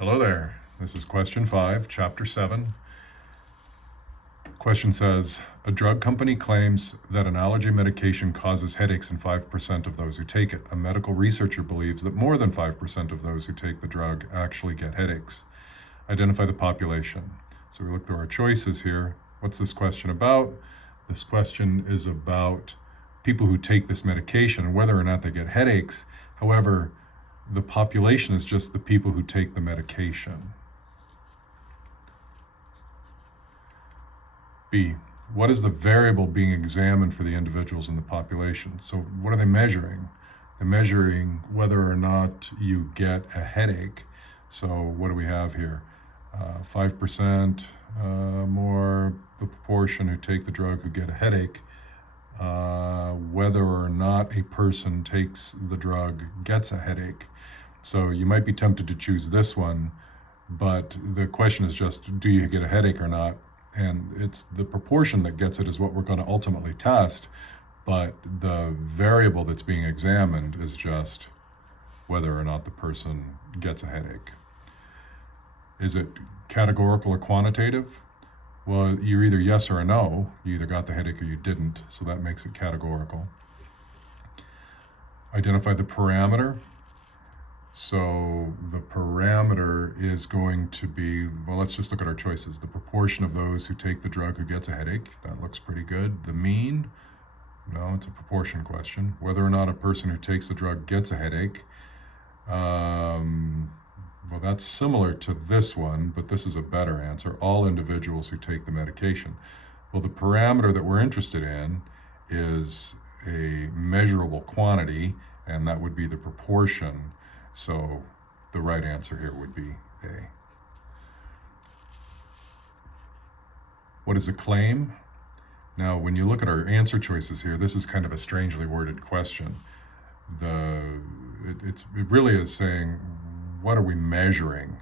Hello there. This is question 5, chapter 7. Question says, a drug company claims that an allergy medication causes headaches in 5% of those who take it. A medical researcher believes that more than 5% of those who take the drug actually get headaches. Identify the population. So we look through our choices here. What's this question about? This question is about people who take this medication and whether or not they get headaches. However, the population is just the people who take the medication. B, what is the variable being examined for the individuals in the population? So what are they measuring? They're measuring whether or not you get a headache. So what do we have here? 5% more the proportion who take the drug who get a headache. Whether or not a person takes the drug gets a headache. So you might be tempted to choose this one, but the question is just, do you get a headache or not? And it's the proportion that gets it is what we're going to ultimately test, but the variable that's being examined is just whether or not the person gets a headache. Is it categorical or quantitative? Well, you're either yes or a no. You either got the headache or you didn't, so that makes it categorical. Identify the parameter. So the parameter is going to be, well, let's just look at our choices. The proportion of those who take the drug who gets a headache, that looks pretty good. The mean, no, it's a proportion question. Whether or not a person who takes the drug gets a headache, well, that's similar to this one, but this is a better answer. All individuals who take the medication. Well, the parameter that we're interested in is a measurable quantity, and that would be the proportion. So the right answer here would be A. What is a claim? Now, when you look at our answer choices here, this is kind of a strangely worded question. It really is saying, what are we measuring?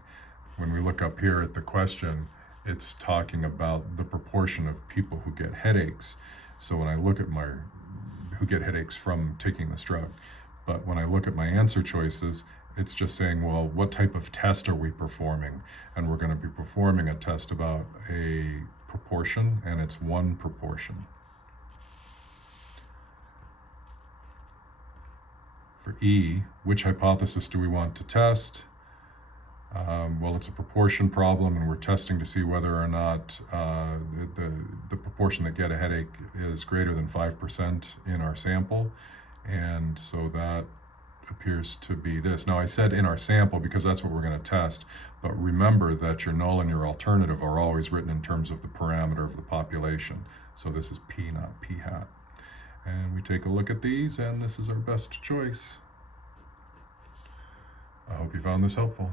When we look up here at the question, it's talking about the proportion of people who get headaches. So when I look at who get headaches from taking this drug, but when I look at my answer choices, it's just saying, well, what type of test are we performing? And we're going to be performing a test about a proportion, and it's one proportion. For E, which hypothesis do we want to test? Well, it's a proportion problem, and we're testing to see whether or not the proportion that get a headache is greater than 5% in our sample. And so that appears to be this. Now, I said in our sample because that's what we're going to test, but remember that your null and your alternative are always written in terms of the parameter of the population. So this is P, not P hat. And we take a look at these, and this is our best choice. I hope you found this helpful.